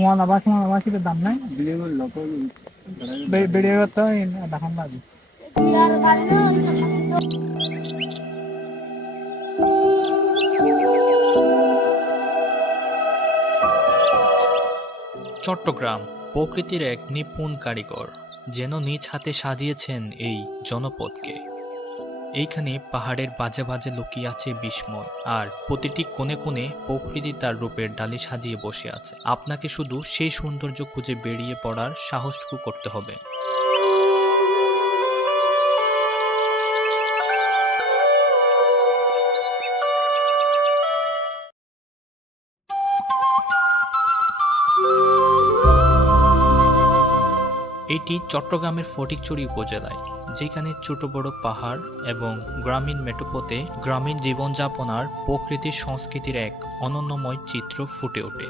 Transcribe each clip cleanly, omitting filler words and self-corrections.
ওয়ালাবাসীর দাম নাই ভিডিও তো দেখান না চট্টগ্রাম প্রকৃতির এক নিপুণ কারিগর যেন নিজ হাতে সাজিয়েছেন এই জনপদকে। এইখানে পাহাড়ের বাজে বাজে লুকিয়ে আছে বিস্ময়, আর প্রতিটি কোণে কোণে প্রকৃতি তার রূপের ডালি সাজিয়ে বসে আছে। আপনাকে শুধু সেই সৌন্দর্য খুঁজে বেরিয়ে পড়ার সাহসটুকু করতে হবে। এটি চট্টগ্রামের ফটিকছড়ি উপজেলায়, যেখানে ছোট বড় পাহাড় এবং গ্রামীণ মেঠোপথে গ্রামীণ জীবনযাপন আর প্রকৃতির সংস্কৃতির এক অনন্যময় চিত্র ফুটে ওঠে।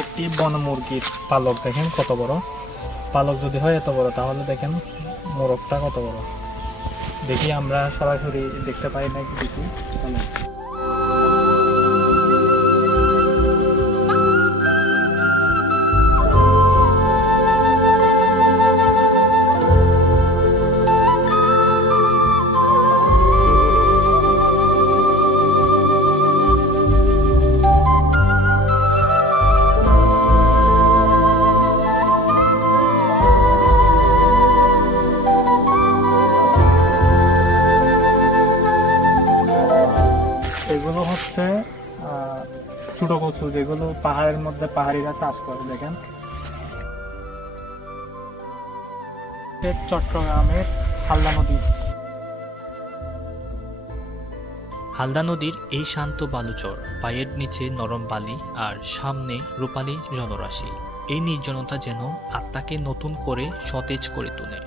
একটি বনমুরগির পালক দেখেন কত বড়। পালক যদি হয় এত বড়, তাহলে দেখেন মোরগটা কত বড়। দেখি আমরা সরাসরি দেখতে পাই না কি দেখি। এগুলো হচ্ছে ছোট কচু, যেগুলো পাহাড়ের মধ্যে পাহাড়িরা চাষ করে। দেখেন চট্টগ্রামের হালদা নদী। হালদা নদীর এই শান্ত বালুচর, পায়ের নিচে নরম বালি আর সামনে রূপালী জলরাশি, এই নির্জনতা যেন আত্মাকে নতুন করে সতেজ করে তোলে।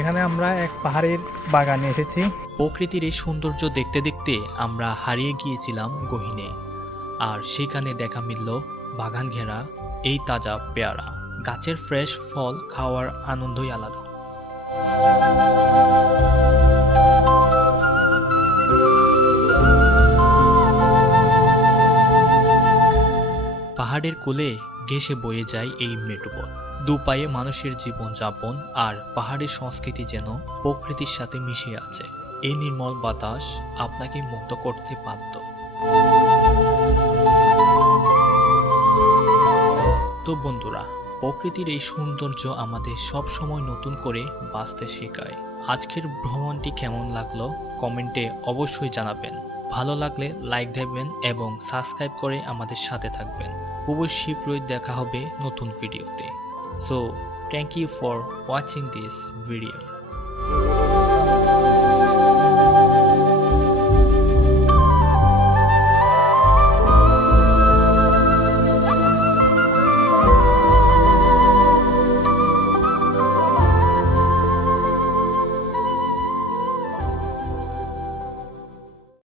এখানে আমরা এক পাহাড়ির বাগানে এসেছি। প্রকৃতির এই সৌন্দর্য দেখতে দেখতে আমরা হারিয়ে গিয়েছিলাম গহীনে, আর সেখানে দেখা মিলল বাগান ঘেরা এই তাজা পেয়ারা। গাছের ফ্রেশ ফল খাওয়ার আনন্দই আলাদা। পাহাড়ের কোলে ঘেঁষে বয়ে যায় এই মেঠোপথ। দুপায়ে মানুষের জীবন যাপন আর পাহাড়ের সংস্কৃতি যেন প্রকৃতির সাথে মিশে আছে। এই নির্মল বাতাস আপনাকে মুক্ত করতে বাধ্য। তো বন্ধুরা, প্রকৃতির এই সৌন্দর্য আমাদের সব সময় নতুন করে বাঁচতে শেখায়। আজকের ভ্রমণটি কেমন লাগলো কমেন্টে অবশ্যই জানাবেন। ভালো লাগলে লাইক দেবেন এবং সাবস্ক্রাইব করে আমাদের সাথে থাকবেন। খুবই শীঘ্রই দেখা হবে নতুন ভিডিওতে। So, thank you for watching this video.